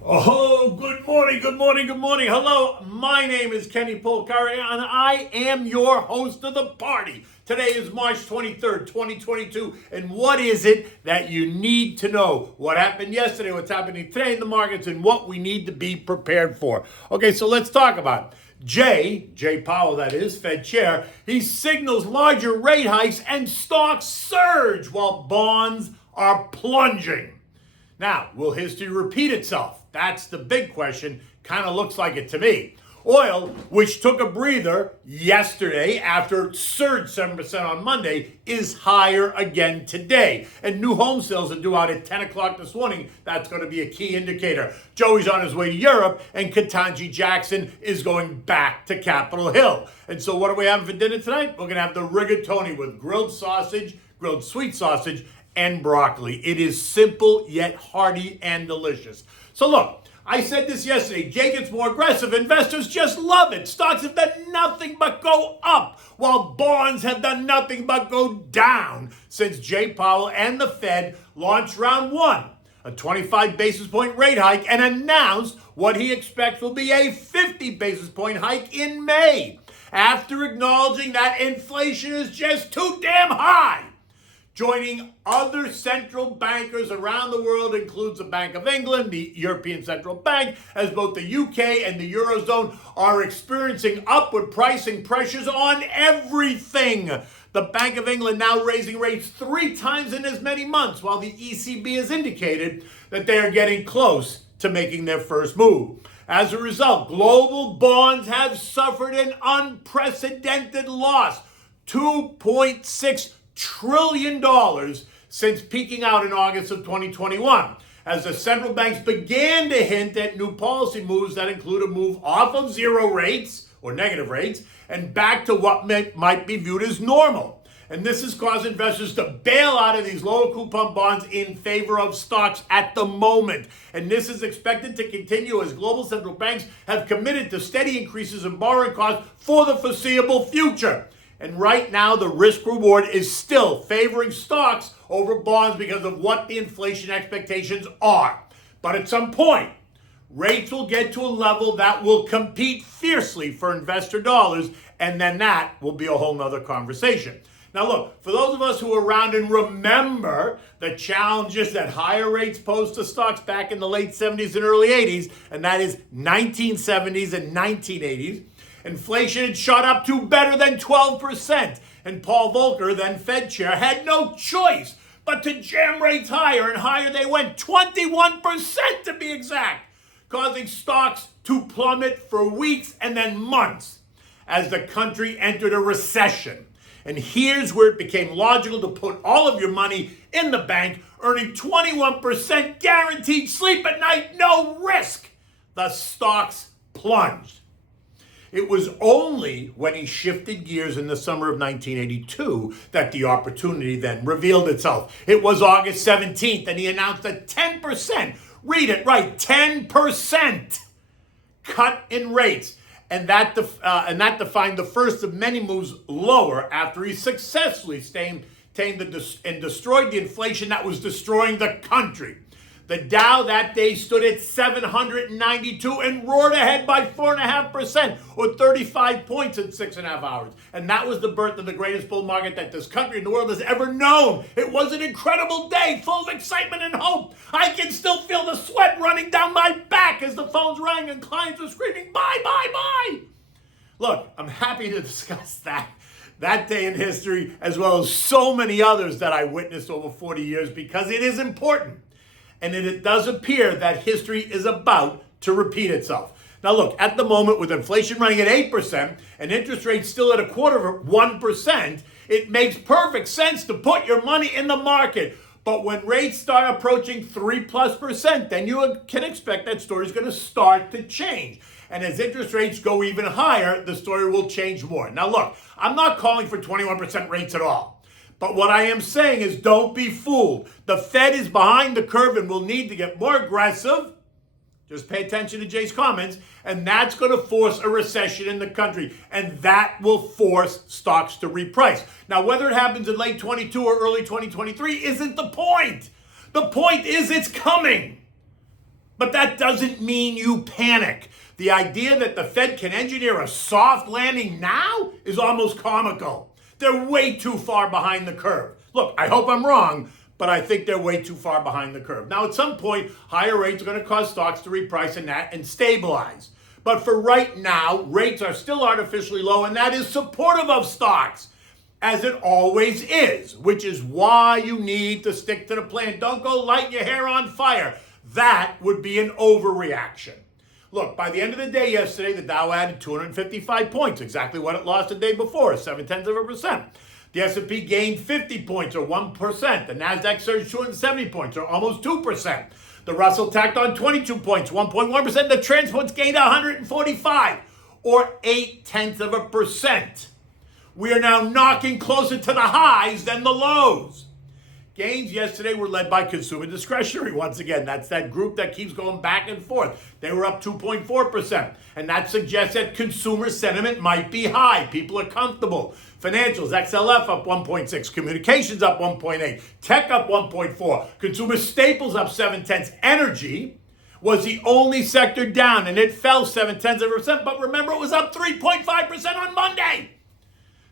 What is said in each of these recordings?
Oh, good morning, good morning, good morning. Hello, my name is Kenny Polcari, and I am your host of the party. Today is March 23rd, 2022, and what is it that you need to know? What happened yesterday, what's happening today in the markets, and what we need to be prepared for. Okay, so let's talk about it. Jay Powell, that is, Fed chair, he signals larger rate hikes and stocks surge while bonds are plunging. Now, will history repeat itself? That's the big question. Kind of looks like it to me. Oil, which took a breather yesterday after it surged 7% on Monday, is higher again today. And new home sales are due out at 10 o'clock this morning. That's going to be a key indicator. Joey's on his way to Europe, and Ketanji Jackson is going back to Capitol Hill. And so what are we having for dinner tonight? We're going to have the rigatoni with grilled sausage, grilled sweet sausage, and broccoli. It is simple yet hearty and delicious. So look, I said this yesterday, Jay gets more aggressive. Investors just love it. Stocks have done nothing but go up, while bonds have done nothing but go down since Jay Powell and the Fed launched round one, a 25 basis point rate hike, and announced what he expects will be a 50 basis point hike in May, after acknowledging that inflation is just too damn high. Joining other central bankers around the world includes the Bank of England, the European Central Bank, as both the UK and the Eurozone are experiencing upward pricing pressures on everything. The Bank of England now raising rates 3 times in as many months, while the ECB has indicated that they are getting close to making their first move. As a result, global bonds have suffered an unprecedented loss, $2.6 trillion since peaking out in August of 2021, as the central banks began to hint at new policy moves that include a move off of zero rates or negative rates and back to what might be viewed as normal. And this has caused investors to bail out of these lower coupon bonds in favor of stocks at the moment. And this is expected to continue as global central banks have committed to steady increases in borrowing costs for the foreseeable future. And right now, the risk reward is still favoring stocks over bonds because of what the inflation expectations are. But at some point, rates will get to a level that will compete fiercely for investor dollars, and then that will be a whole nother conversation. Now look, for those of us who are around and remember the challenges that higher rates posed to stocks back in the late 70s and early 80s, and that is 1970s and 1980s, inflation had shot up to better than 12%, and Paul Volcker, then Fed chair, had no choice but to jam rates higher, and higher they went, 21% to be exact, causing stocks to plummet for weeks and then months as the country entered a recession. And here's where it became logical to put all of your money in the bank, earning 21% guaranteed sleep at night, no risk. The stocks plunged. It was only when he shifted gears in the summer of 1982 that the opportunity then revealed itself. It was August 17th, and he announced a 10%, read it right, 10% cut in rates. And that defined the first of many moves lower after he successfully tamed and destroyed the inflation that was destroying the country. The Dow that day stood at 792 and roared ahead by 4.5%, or 35 points in 6.5 hours. And that was the birth of the greatest bull market that this country and the world has ever known. It was an incredible day, full of excitement and hope. I can still feel the sweat running down my back as the phones rang and clients were screaming, "Buy, buy, buy!" Look, I'm happy to discuss that day in history, as well as so many others that I witnessed over 40 years, because it is important. And it does appear that history is about to repeat itself. Now look, at the moment, with inflation running at 8% and interest rates still at 0.25%, it makes perfect sense to put your money in the market. But when rates start approaching 3+%, then you can expect that story is going to start to change. And as interest rates go even higher, the story will change more. Now look, I'm not calling for 21% rates at all. But what I am saying is, don't be fooled. The Fed is behind the curve and will need to get more aggressive. Just pay attention to Jay's comments. And that's going to force a recession in the country. And that will force stocks to reprice. Now, whether it happens in late 22 or early 2023 isn't the point. The point is it's coming. But that doesn't mean you panic. The idea that the Fed can engineer a soft landing now is almost comical. They're way too far behind the curve. Look, I hope I'm wrong, but I think they're way too far behind the curve. Now, at some point, higher rates are going to cause stocks to reprice and stabilize. But for right now, rates are still artificially low, and that is supportive of stocks, as it always is, which is why you need to stick to the plan. Don't go lighting your hair on fire. That would be an overreaction. Look, by the end of the day yesterday, the Dow added 255 points, exactly what it lost the day before, 0.7%. The S&P gained 50 points, or 1%. The Nasdaq surged 270 points, or almost 2%. The Russell tacked on 22 points, 1.1%. The transports gained 145, or 0.8%. We are now knocking closer to the highs than the lows. Gains yesterday were led by consumer discretionary. Once again, that's that group that keeps going back and forth. They were up 2.4%. And that suggests that consumer sentiment might be high. People are comfortable. Financials, XLF up 1.6. Communications up 1.8. Tech up 1.4. Consumer staples up 0.7. Energy was the only sector down, and it fell 0.7%. But remember, it was up 3.5% on Monday.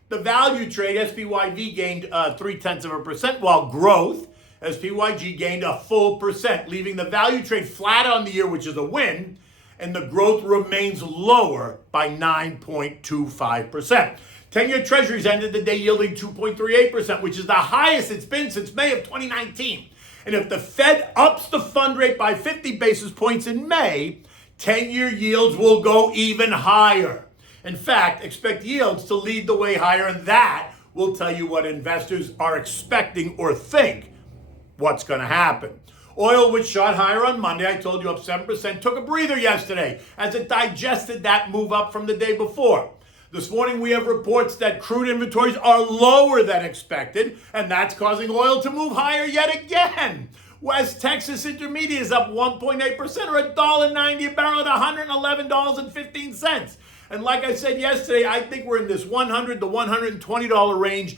The value trade, SPYV, gained 0.3%, while growth, SPYG, gained a full percent, leaving the value trade flat on the year, which is a win, and the growth remains lower by 9.25%. 10-year treasuries ended the day yielding 2.38%, which is the highest it's been since May of 2019. And if the Fed ups the fund rate by 50 basis points in May, 10-year yields will go even higher. In fact, expect yields to lead the way higher, and that will tell you what investors are expecting or think what's going to happen. Oil, which shot higher on Monday, I told you up 7%, took a breather yesterday as it digested that move up from the day before. This morning, we have reports that crude inventories are lower than expected, and that's causing oil to move higher yet again. West Texas Intermediate is up 1.8%, or $1.90 a barrel at $111.15. And like I said yesterday, I think we're in this $100 to $120 range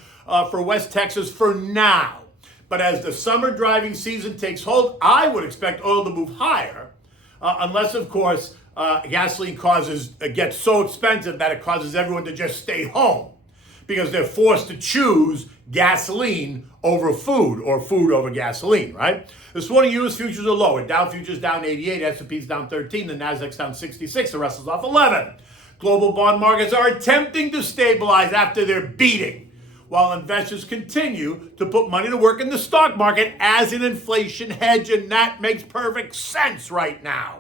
for West Texas for now. But as the summer driving season takes hold, I would expect oil to move higher, unless, of course, gasoline gets so expensive that it causes everyone to just stay home because they're forced to choose gasoline over food or food over gasoline, right? This morning, U.S. futures are lower. Dow futures down 88, S&P's down 13, the Nasdaq's down 66, the Russell's off 11. Global bond markets are attempting to stabilize after their beating, while investors continue to put money to work in the stock market as an inflation hedge, and that makes perfect sense right now.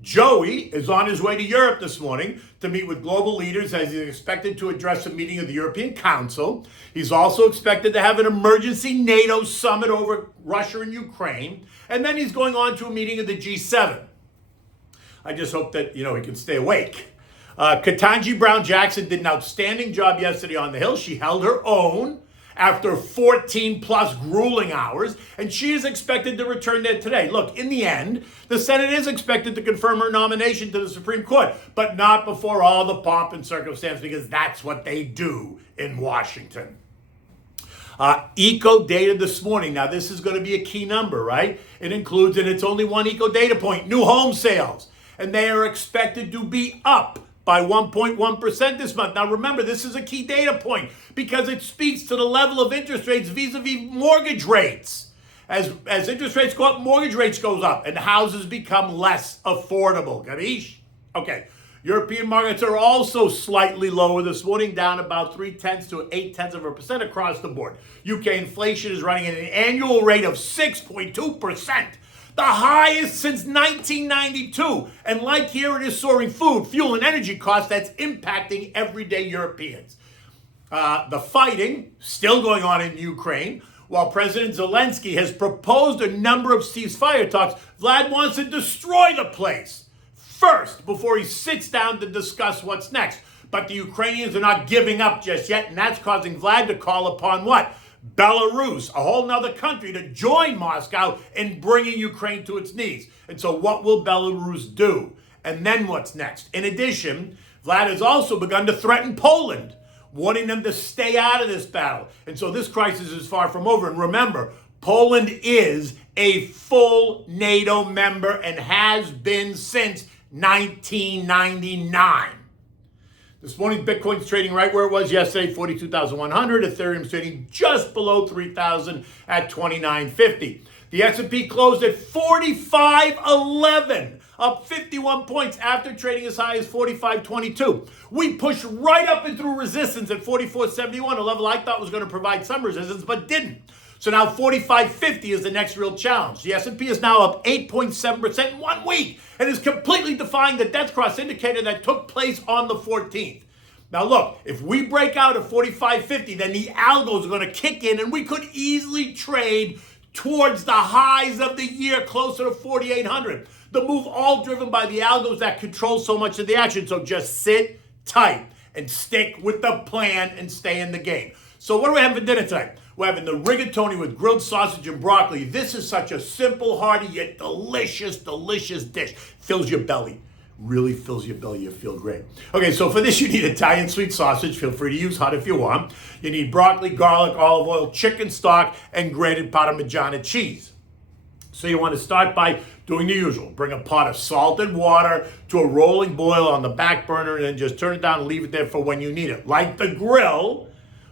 Joey is on his way to Europe this morning to meet with global leaders as he's expected to address a meeting of the European Council. He's also expected to have an emergency NATO summit over Russia and Ukraine, and then he's going on to a meeting of the G7. I just hope that, he can stay awake. Ketanji Brown Jackson did an outstanding job yesterday on the Hill. She held her own after 14 plus grueling hours, and she is expected to return there today. Look, in the end, the Senate is expected to confirm her nomination to the Supreme Court, but not before all the pomp and circumstance, because that's what they do in Washington. Eco data this morning. Now, this is going to be a key number, right? It includes, and it's only one eco data point, new home sales, and they are expected to be up by 1.1% this month. Now remember, this is a key data point because it speaks to the level of interest rates vis-a-vis mortgage rates. As interest rates go up, mortgage rates goes up and houses become less affordable. Ganesh? Okay. European markets are also slightly lower this morning, down about 0.3 to 0.8% across the board. UK inflation is running at an annual rate of 6.2%. The highest since 1992. And like here, it is soaring food, fuel, and energy costs that's impacting everyday Europeans. The fighting still going on in Ukraine. While President Zelensky has proposed a number of ceasefire talks, Vlad wants to destroy the place first before he sits down to discuss what's next. But the Ukrainians are not giving up just yet, and that's causing Vlad to call upon what? Belarus, a whole nother country, to join Moscow in bringing Ukraine to its knees. And so what will Belarus do? And then what's next? In addition, Vlad has also begun to threaten Poland, wanting them to stay out of this battle. And so this crisis is far from over. And remember, Poland is a full NATO member and has been since 1999. This morning, Bitcoin's trading right where it was yesterday, 42,100. Ethereum's trading just below 3,000 at 29.50. The S&P closed at 45.11, up 51 points after trading as high as 45.22. We pushed right up and through resistance at 44.71, a level I thought was going to provide some resistance, but didn't. So now 45.50 is the next real challenge. The S&P is now up 8.7% in 1 week and is completely defying the death cross indicator that took place on the 14th. Now look, if we break out at 45.50, then the algos are going to kick in and we could easily trade towards the highs of the year, closer to 4,800. The move all driven by the algos that control so much of the action. So just sit tight and stick with the plan and stay in the game. So what are we having for dinner tonight? We're having the rigatoni with grilled sausage and broccoli. This is such a simple, hearty, yet delicious, delicious dish. Fills your belly. Really fills your belly. You feel great. Okay, so for this you need Italian sweet sausage. Feel free to use hot if you want. You need broccoli, garlic, olive oil, chicken stock, and grated Parmigiana cheese. So you want to start by doing the usual. Bring a pot of salted water to a rolling boil on the back burner and then just turn it down and leave it there for when you need it. Light the grill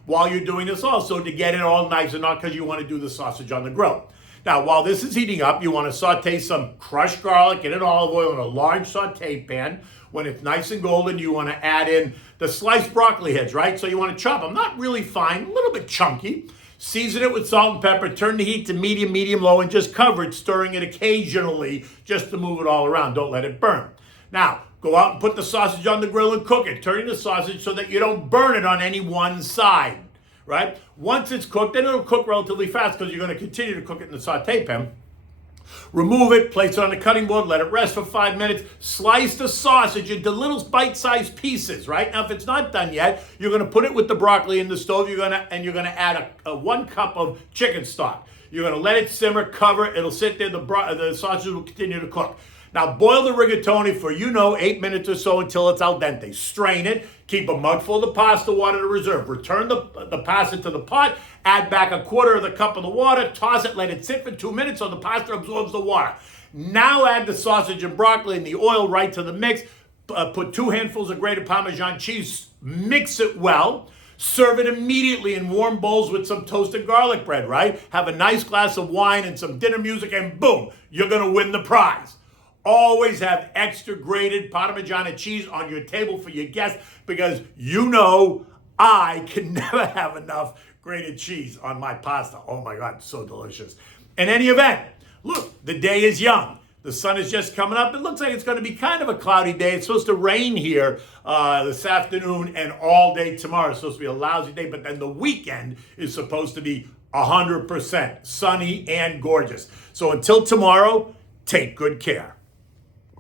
while you're doing this also to get it all nice and not because you want to do the sausage on the grill. Now, while this is heating up, you want to saute some crushed garlic in an olive oil in a large saute pan. When it's nice and golden, you want to add in the sliced broccoli heads, right? So you want to chop them, not really fine, a little bit chunky. Season it with salt and pepper, turn the heat to medium, medium-low, and just cover it, stirring it occasionally just to move it all around. Don't let it burn. Now, go out and put the sausage on the grill and cook it, turning the sausage so that you don't burn it on any one side. Right? Once it's cooked, then it'll cook relatively fast because you're going to continue to cook it in the saute pan. Remove it, place it on the cutting board, let it rest for 5 minutes. Slice the sausage into little bite-sized pieces, right? Now, if it's not done yet, you're going to put it with the broccoli in the stove. You're going to add a 1 cup of chicken stock. You're going to let it simmer, cover it. It'll sit there. The sausage will continue to cook. Now, boil the rigatoni for, 8 minutes or so until it's al dente. Strain it. Keep a mugful of pasta water to reserve. Return the pasta to the pot. Add back 1/4 of the cup of the water. Toss it. Let it sit for 2 minutes so the pasta absorbs the water. Now add the sausage and broccoli and the oil right to the mix. Put 2 handfuls of grated Parmesan cheese. Mix it well. Serve it immediately in warm bowls with some toasted garlic bread, right? Have a nice glass of wine and some dinner music, and boom, you're going to win the prize. Always have extra grated Parmigiana cheese on your table for your guests because I can never have enough grated cheese on my pasta. Oh my God, so delicious. In any event, look, the day is young. The sun is just coming up. It looks like it's going to be kind of a cloudy day. It's supposed to rain here this afternoon and all day tomorrow. It's supposed to be a lousy day, but then the weekend is supposed to be 100% sunny and gorgeous. So until tomorrow, take good care.